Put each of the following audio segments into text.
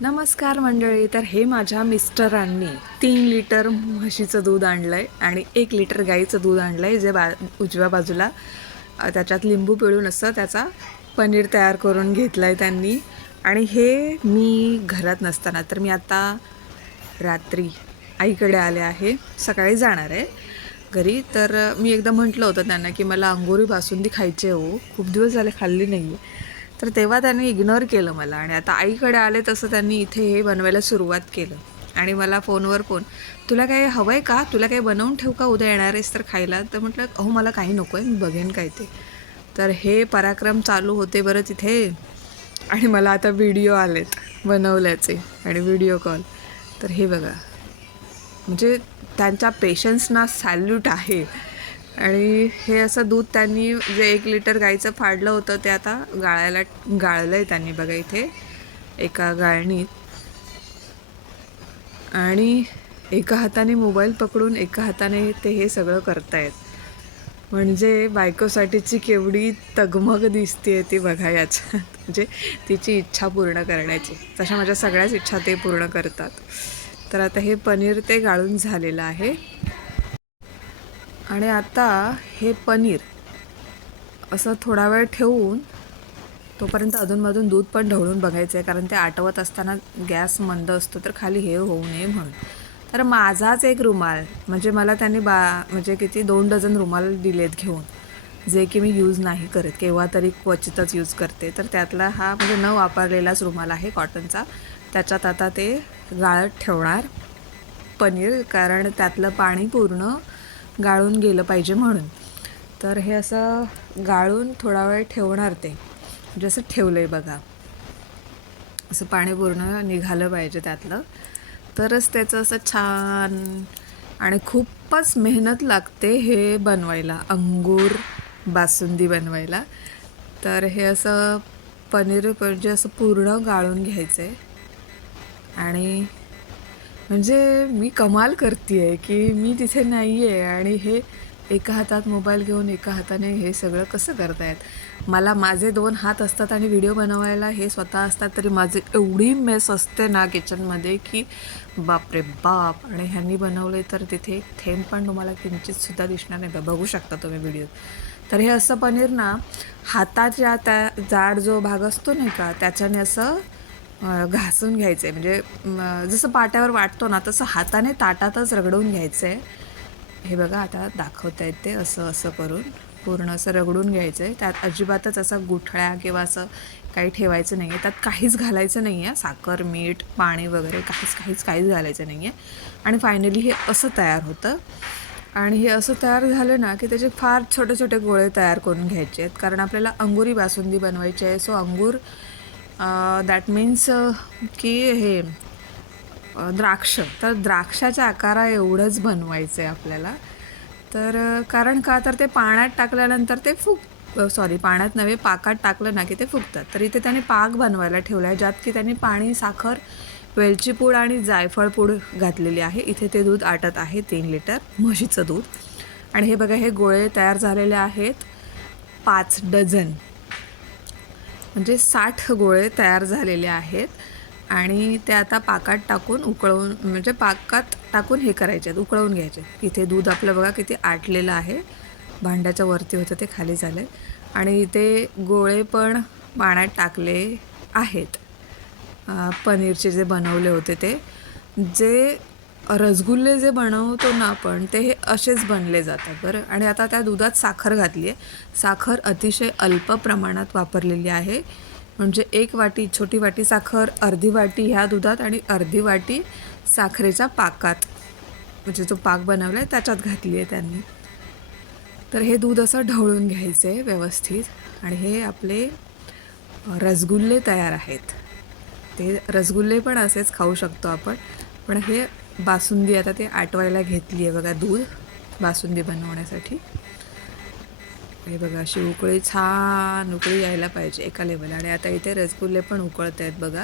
नमस्कार मंडळी. तर हे माझ्या मिस्टरांनी 3 लिटर म्हशीचं दूध आणलं आहे आणि 1 लिटर गाईचं दूध आणलं आहे, जे उजव्या बाजूला त्याच्यात लिंबू पिळून असं त्याचा पनीर तयार करून घेतलं आहे त्यांनी. आणि हे मी घरात नसताना, तर मी आता रात्री आईकडे आले आहे, सकाळी जाणार आहे घरी. तर मी एकदा म्हटलं होतं त्यांना की मला अंगुरी बासुंदी खायची आहे, खूप दिवस झाले खाल्ली नाही आहे. तर तेव्हा त्यांनी इग्नोर केलं मला, आणि आता आईकडे आले तसं त्यांनी इथे हे बनवायला सुरुवात केलं. आणि मला फोनवर तुला काही हवं आहे का, तुला काही बनवून ठेवू का, उद्या येणार आहेस तर खायला. तर म्हटलं अहो मला काही नको आहे, मी बघेन काय ते. तर हे पराक्रम चालू होते बरं तिथे. आणि मला आता व्हिडिओ आलेत बनवल्याचे आणि व्हिडिओ कॉल. तर हे बघा, म्हणजे त्यांच्या पेशन्सना सॅल्यूट आहे. आणि हे असं दूध त्यांनी जे 1 लिटर गाईचं फाडलं होतं ते आता गाळलं आहे त्यांनी बघा इथे एका गाळणीत. आणि एका हाताने मोबाईल पकडून एका हाताने ते हे सगळं करतायत. म्हणजे बायकोसाठीची केवढी तगमग दिसते ती बघा याच्यात. म्हणजे तिची इच्छा पूर्ण करण्याची. तशा माझ्या सगळ्याच इच्छा ते पूर्ण करतात. तर आता हे पनीर ते गाळून झालेलं आहे. आणि आता हे पनीर असं थोडा वेळ ठेवून तोपर्यंत अधूनमधून दूध पण ढवळून बघायचं आहे, कारण ते आटवत असताना गॅस मंद असतो तर खाली हे होऊ नये म्हणून. तर माझाच एक रुमाल, म्हणजे मला त्यांनी म्हणजे किती 2 डझन रुमाल दिलेत घेऊन, जे की मी यूज नाही करत, केव्हा तरी क्वचितच यूज करते. तर त्यातला हा म्हणजे न वापरलेलाच रुमाल आहे कॉटनचा. त्याच्यात आता ते गाळत ठेवणार पनीर, कारण त्यातलं पाणी पूर्ण गाळून गेलं पाहिजे म्हणून. तर हे असं गाळून थोडा वेळ ठेवणार ते, म्हणजे असं ठेवलं आहे बघा, असं पाणी पूर्ण निघालं पाहिजे त्यातलं, तरच त्याचं असं छान. आणि खूपच मेहनत लागते हे बनवायला, अंगूर बासुंदी बनवायला. तर हे असं पनीर म्हणजे असं पूर्ण गाळून घ्यायचं आहे. आणि म्हणजे मी कमाल करते आहे की मी तिथे नाही आहे आणि हे एका हातात मोबाईल घेऊन एका हाताने हे सगळं कसं करतायत. मला माझे 2 हात असतात आणि व्हिडिओ बनवायला हे स्वतः असतात, तरी माझी एवढी मेस असते ना किचनमध्ये की बापरे बाप. आणि ह्यांनी बनवले तर तिथे एक थेंब पण तुम्हाला किंचितसुद्धा दिसणार नाही. बघू शकता तुम्ही व्हिडिओ. तर हे असं पनीर ना हाताच्या त्या जाड जो भाग असतो नाही का त्याच्याने असं घासून घ्यायचं आहे. म्हणजे जसं पाट्यावर वाटतो ना तसं हाताने ताटातच रगडून घ्यायचं आहे. हे बघा आता दाखवता आहेत ते असं असं करून पूर्ण असं रगडून घ्यायचं आहे. त्यात अजिबातच असं गुठळ्या किंवा असं काही ठेवायचं नाही आहे. त्यात काहीच घालायचं नाही आहे, साखर मीठ पाणी वगैरे काहीच घालायचं नाही आहे. आणि फायनली हे असं तयार होतं. आणि हे असं तयार झालं ना की त्याचे फार छोटे छोटे गोळे तयार करून घ्यायचे आहेत, कारण आपल्याला अंगुरी बासुंदी बनवायची आहे. सो अंगूर दॅट मीन्स की हे द्राक्ष, तर द्राक्षाच्या आकारा एवढंच बनवायचं आहे आपल्याला. तर कारण का, तर ते पाण्यात टाकल्यानंतर ते पाण्यात नव्हे पाकात टाकलं ना की ते फुगतात. तर इथे त्याने पाक बनवायला ठेवला आहे, ज्यात की त्यांनी पाणी, साखर, वेलची पूड आणि जायफळ पूड घातलेली आहे. इथे ते दूध आटत आहे, 3 लिटर म्हशीचं दूध. आणि हे बघा, हे गोळे तयार झालेले आहेत 5 डझन, म्हणजे 60 गोळे तयार झालेले आहेत. आणि ते आता पाकात टाकून उकळवून, म्हणजे पाकात टाकून हे करायचे आहेत, उकळवून घ्यायचे. इथे दूध आपलं बघा किती आटलेलं आहे, भांड्याच्या वरती होतं ते खाली झालं आहे. आणि इथे गोळे पण पाण्यात टाकले आहेत. पनीरचे जे बनवले होते ते, जे रसगुल्ले जे बनवतो ना आपण, ते हे असेच बनले जातात बरं. आणि आता त्या दुधात साखर घातली आहे. साखर अतिशय अल्प प्रमाणात वापरलेली आहे, म्हणजे 1 वाटी, छोटी वाटी साखर, अर्धी वाटी ह्या दुधात आणि अर्धी वाटी साखरेच्या पाकात, म्हणजे जो पाक बनवला आहे त्याच्यात घातली आहे त्यांनी. तर हे दूध असं ढवळून घ्यायचं आहे व्यवस्थित. आणि हे आपले रसगुल्ले तयार आहेत. ते रसगुल्ले पण असेच खाऊ शकतो आपण, पण हे बासुंदी आता ते आटवायला घेतली आहे बघा दूध बासुंदी बनवण्यासाठी. हे बघा, अशी उकळी, छान उकळी यायला पाहिजे एका लेवल. आणि आता इथे रसगुल्ले पण उकळत आहेत बघा,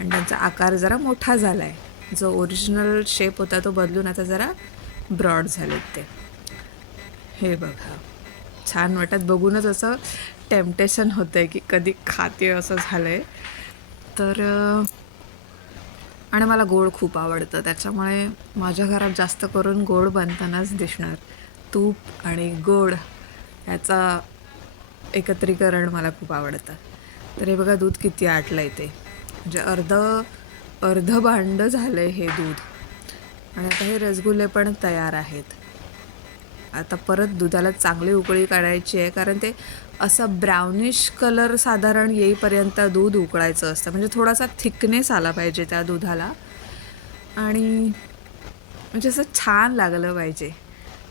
आणि त्यांचा आकार जरा मोठा झाला आहे. जो ओरिजिनल शेप होता तो बदलून आता जरा ब्रॉड झालेत ते. हे बघा, छान वाटत बघूनच असं टेम्पटेशन होतं आहे की कधी खाते असं झालं आहे. तर आणि मला गोड खूप आवडतं, त्याच्यामुळे माझ्या घरात जास्त करून गोड बनतानाच दिसणार. तूप आणि गोड याचा एकत्रीकरण मला खूप आवडतं. तर हे बघा दूध किती आटलं आहे ते, म्हणजे अर्धं भांडं झालं आहे हे दूध. आणि आता हे रसगुल्ले पण तयार आहेत. आता परत दुधाला चांगली उकळी काढायची आहे, कारण ते असं ब्राउनिश कलर साधारण येईपर्यंत दूध उकळायचं असतं, म्हणजे थोडासा थिकनेस आला पाहिजे त्या दुधाला आणि म्हणजे असं छान लागलं पाहिजे.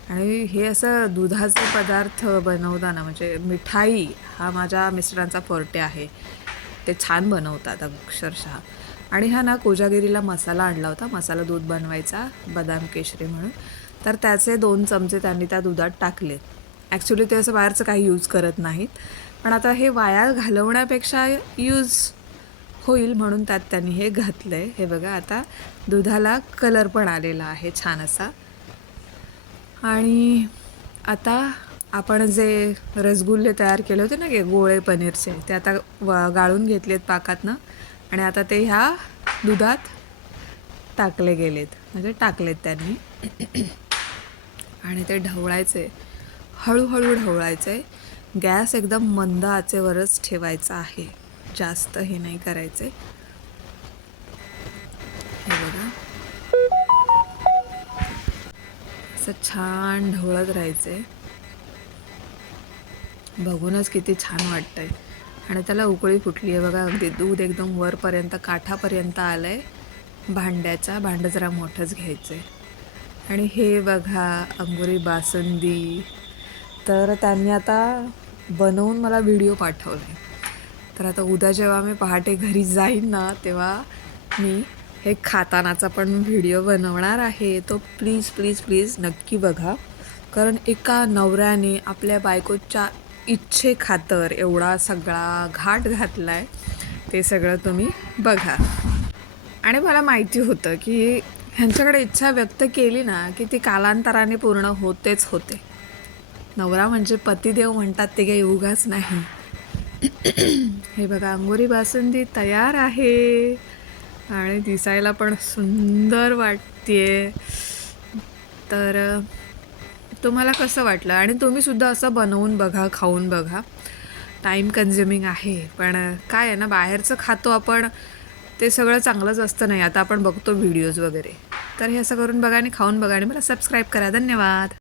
आणि हे असं दुधाचे पदार्थ बनवताना म्हणजे मिठाई हा माझ्या मिस्टरांचा फोर्टे आहे. ते छान बनवतात अक्षरशः. आणि हा ना कोजागिरीला मसाला आणला होता, मसाला दूध बनवायचा बदाम केशरी म्हणून. तर त्याचे 2 चमचे त्यांनी त्या दुधात टाकले. ॲक्च्युली ते असं बाहेरचं काही यूज करत नाहीत, पण आता हे वाया घालवण्यापेक्षा यूज होईल म्हणून त्यात त्यांनी हे घातलं आहे. हे बघा आता दुधाला कलर पण आलेला आहे छान असा. आणि आता आपण जे रसगुल्ले तयार केले होते ना गोळे पनीरचे, ते आता गाळून घेतलेत पाकातनं आणि आता ते ह्या दुधात टाकले गेलेत, म्हणजे टाकलेत त्यांनी. आणि ते ढवळायचे, हळूहळू ढवळायचे. गॅस एकदम मंद आचेवरच ठेवायचा आहे, जास्त हे नाही करायचे. हे बघा असं छान ढवळत राहायचे. बघूनच किती छान वाटतंय. आणि त्याला उकळी फुटली आहे बघा, अगदी दूध एकदम वरपर्यंत काठापर्यंत आलं आहे भांड्याच्या. भांडं जरा मोठंच घ्यायचं आहे. आणि हे बघा अंगुरी बासुंदी, तर त्यांनी आता बनवून मला व्हिडिओ पाठवला आहे. तर आता उद्या जेव्हा मी पहाटे घरी जाईन ना, तेव्हा मी हे खातानाचा पण व्हिडिओ बनवणार आहे. तो प्लीज प्लीज प्लीज नक्की बघा, कारण एका नवऱ्याने आपल्या बायकोच्या इच्छेखातर एवढा सगळा घाट घातला आहे, ते सगळं तुम्ही बघा. आणि मला माहिती होतं की ह्यांच्याकडे इच्छा व्यक्त केली ना की ती कालांतराने पूर्ण होतेच होते. नवरा म्हणजे पतिदेव म्हणतात, ते काही उगाच नाही. हे बघा अंगुरी बासुंदी तयार आहे आणि दिसायला पण सुंदर वाटतेय. तर तुम्हाला कसं वाटलं? आणि तुम्हीसुद्धा असं बनवून बघा, खाऊन बघा. टाईम कन्झ्युमिंग आहे, पण काय आहे ना, बाहेरचं खातो आपण, ते सगळं चांगलंच असतं नाही. आता आपण बघतो व्हिडिओज वगैरे. तर हे असं करून बघा आणि खाऊन बघा आणि मला सबस्क्राईब करा. धन्यवाद.